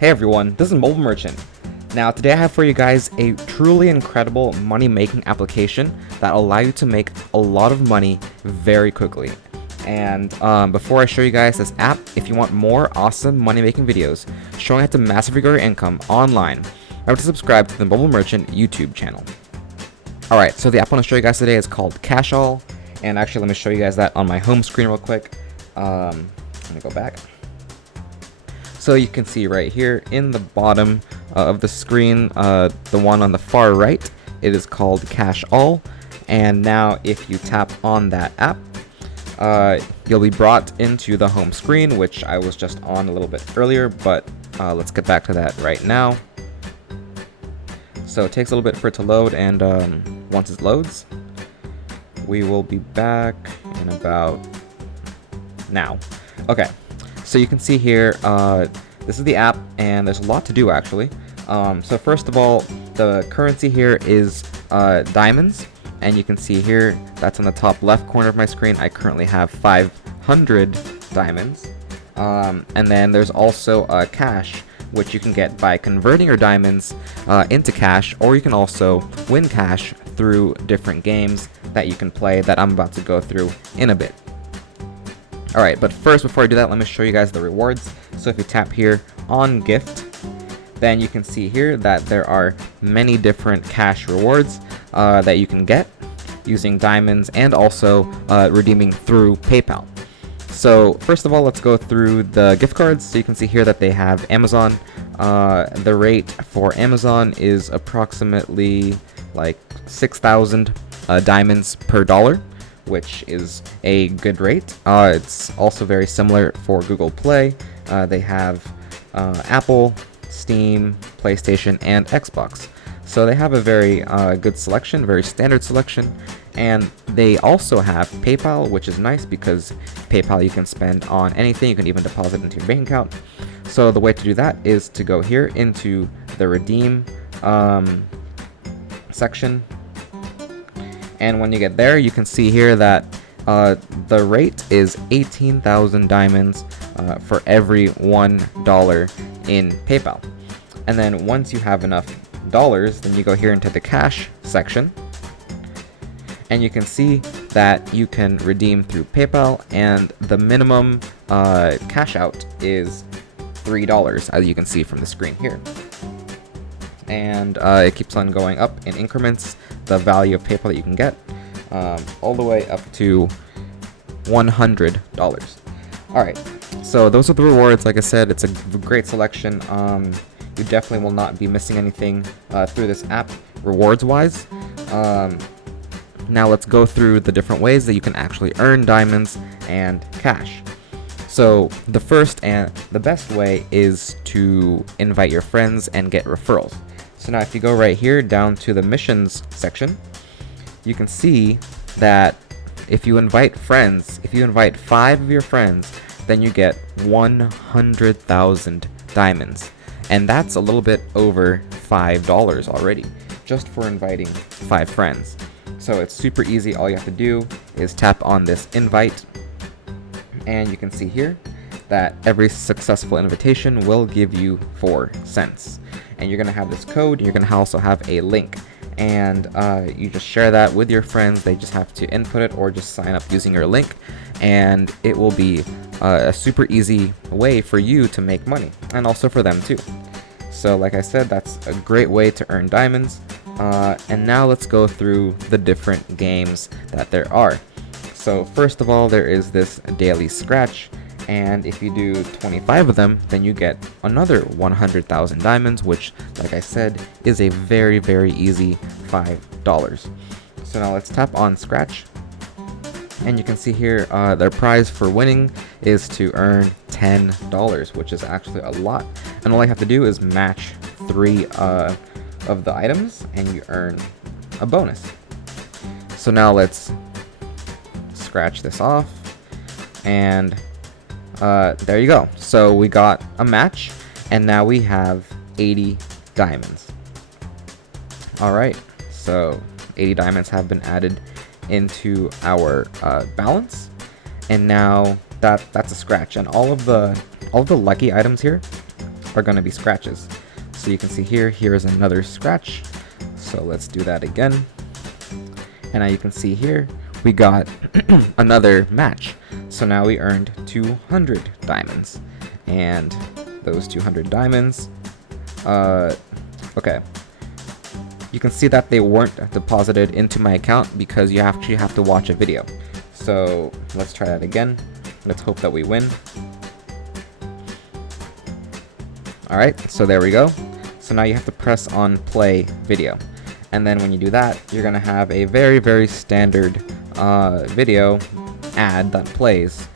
Hey everyone, this is Mobile Merchant. Now today I have for you guys a truly incredible money making application that will allow you to make a lot of money very quickly. And before I show you guys this app, if you want more awesome money making videos showing how to massively grow your income online, remember to subscribe to the Mobile Merchant YouTube channel. Alright, so the app I want to show you guys today is called Cash All, and actually let me show you guys that on my home screen real quick. Let me go back. So you can see right here in the bottom of the screen, the one on the far right, it is called Cash All. And now if you tap on that app, you'll be brought into the home screen, which I was just on a little bit earlier, but let's get back to that right now. So it takes a little bit for it to load, and once it loads, we will be back in about now. Okay. So you can see here, this is the app, and there's a lot to do actually. So first of all, the currency here is diamonds, and you can see here, that's on the top left corner of my screen. I currently have 500 diamonds. And then there's also cash, which you can get by converting your diamonds into cash, or you can also win cash through different games that you can play that I'm about to go through in a bit. Alright, but first, before I do that, let me show you guys the rewards. So if you tap here on gift, then you can see here that there are many different cash rewards that you can get using diamonds and also redeeming through PayPal. So first of all, let's go through the gift cards. So you can see here that they have Amazon. The rate for Amazon is approximately like 6,000 diamonds per dollar, which is a good rate. It's also very similar for Google Play. They have Apple, Steam, PlayStation, and Xbox. So they have a very good selection, very standard selection. And they also have PayPal, which is nice because PayPal you can spend on anything. You can even deposit into your bank account. So the way to do that is to go here into the redeem section. And when you get there, you can see here that the rate is 18,000 diamonds for every $1 in PayPal. And then once you have enough dollars, then you go here into the cash section. And you can see that you can redeem through PayPal, and the minimum cash out is $3, as you can see from the screen here. And it keeps on going up in increments, the value of PayPal that you can get, all the way up to $100. Alright, so those are the rewards. Like I said, it's a great selection. You definitely will not be missing anything through this app, rewards-wise. Now let's go through the different ways that you can actually earn diamonds and cash. So the first and the best way is to invite your friends and get referrals. So now if you go right here down to the missions section, you can see that if you invite friends, if you invite 5 of your friends, then you get 100,000 diamonds. And that's a little bit over $5 already, just for inviting 5 friends. So it's super easy. All you have to do is tap on this invite, and you can see here that every successful invitation will give you 4 cents. And you're going to have this code. You're going to also have a link, and you just share that with your friends. They just have to input it or just sign up using your link, and it will be a super easy way for you to make money, and also for them too. So like I said, that's a great way to earn diamonds. And now let's go through the different games that there are. So first of all, there is this daily scratch, and if you do 25 of them, then you get another 100,000 diamonds, which, like I said, is a very, very easy $5. So now let's tap on scratch, and you can see here their prize for winning is to earn $10, which is actually a lot. And all I have to do is match 3 of the items, and you earn a bonus. So now let's scratch this off, and there you go. So we got a match, and now we have 80 diamonds. Alright, so 80 diamonds have been added into our balance, and now that's a scratch. And all of the lucky items here are going to be scratches. So you can see here is another scratch. So let's do that again. And now you can see here we got another match. So now we earned 200 diamonds. And those 200 diamonds, okay. You can see that they weren't deposited into my account because you actually have to watch a video. So let's try that again. Let's hope that we win. Alright, so there we go. So now you have to press on play video. And then when you do that, you're going to have a very standard video ad that plays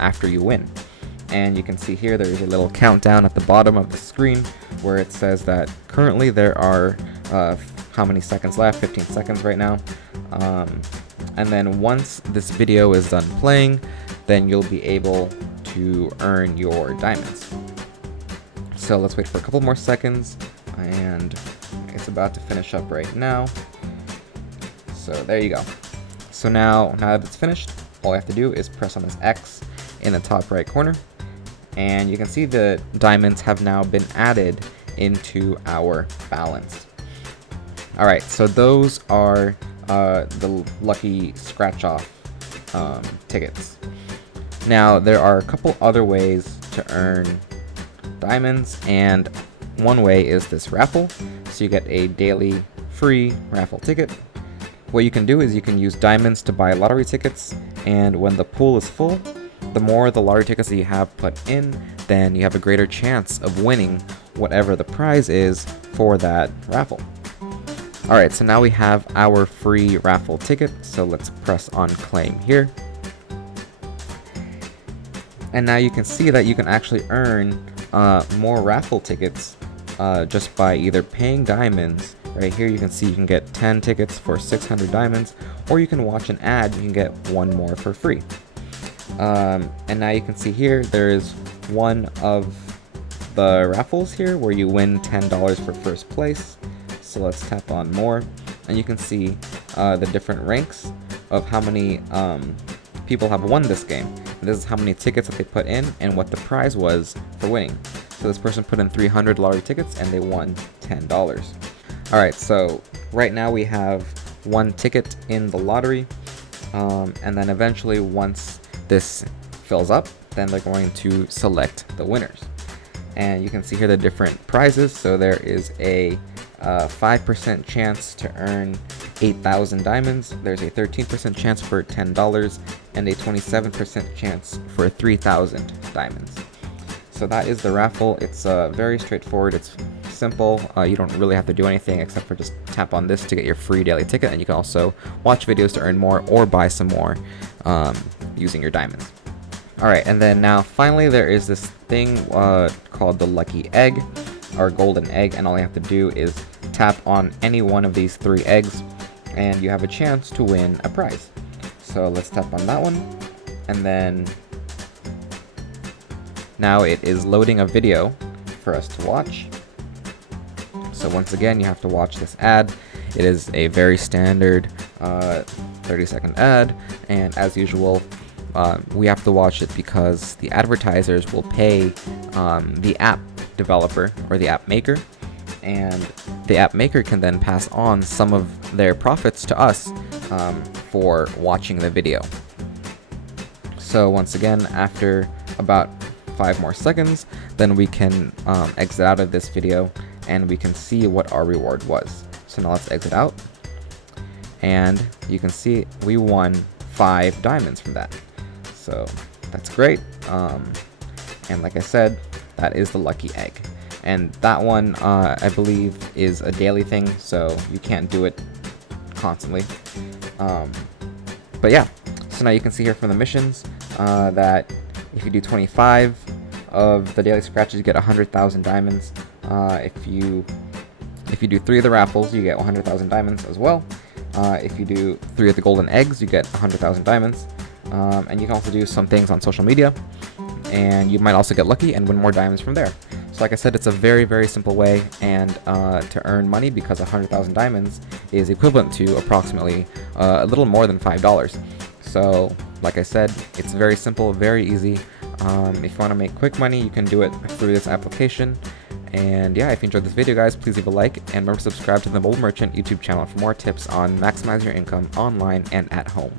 after you win. And you can see here there's a little countdown at the bottom of the screen where it says that currently there are how many seconds left, 15 seconds right now. And then once this video is done playing, then you'll be able to earn your diamonds. So let's wait for a couple more seconds, and it's about to finish up right now. So there you go. So now that it's finished, all you have to do is press on this X in the top right corner, and you can see the diamonds have now been added into our balance. Alright, so those are the lucky scratch off tickets. Now there are a couple other ways to earn diamonds, and one way is this raffle. So you get a daily free raffle ticket. What you can do is you can use diamonds to buy lottery tickets, and when the pool is full, the more the lottery tickets that you have put in, then you have a greater chance of winning whatever the prize is for that raffle. Alright, so now we have our free raffle ticket, so let's press on claim here. And now you can see that you can actually earn more raffle tickets just by either paying diamonds. Right here you can see you can get 10 tickets for 600 diamonds, or you can watch an ad, you can get one more for free. And now you can see here there is one of the raffles here where you win $10 for first place. So let's tap on more, and you can see the different ranks of how many people have won this game. And this is how many tickets that they put in and what the prize was for winning. So this person put in 300 lottery tickets and they won $10. Alright, so right now we have one ticket in the lottery, and then eventually once this fills up, then they're going to select the winners. And you can see here the different prizes. So there is a 5% chance to earn 8,000 diamonds. There's a 13% chance for $10 and a 27% chance for 3,000 diamonds. So that is the raffle. It's very straightforward. It's simple. You don't really have to do anything except for just tap on this to get your free daily ticket, and you can also watch videos to earn more or buy some more using your diamonds. Alright, and then now finally there is this thing called the lucky egg, or golden egg, and all you have to do is tap on any one of these 3 eggs and you have a chance to win a prize. So let's tap on that one, and then now it is loading a video for us to watch. So once again you have to watch this ad. It is a very standard 30-second ad, and as usual we have to watch it because the advertisers will pay the app developer or the app maker, and the app maker can then pass on some of their profits to us for watching the video. So once again, after about 5 more seconds, then we can exit out of this video and we can see what our reward was. So now let's exit out, and you can see we won 5 diamonds from that. So that's great. And like I said, that is the lucky egg. And that one, I believe, is a daily thing, so you can't do it constantly. But yeah, so now you can see here from the missions that if you do 25 of the daily scratches, you get 100,000 diamonds. If you do 3 of the raffles, you get 100,000 diamonds as well. If you do 3 of the golden eggs, you get 100,000 diamonds. And you can also do some things on social media, and you might also get lucky and win more diamonds from there. So like I said, it's a very simple way and to earn money, because 100,000 diamonds is equivalent to approximately a little more than $5. So like I said, it's very simple, very easy. If you want to make quick money, you can do it through this application. And yeah, if you enjoyed this video, guys, please leave a like, and remember to subscribe to the Mobile Merchant YouTube channel for more tips on maximize your income online and at home.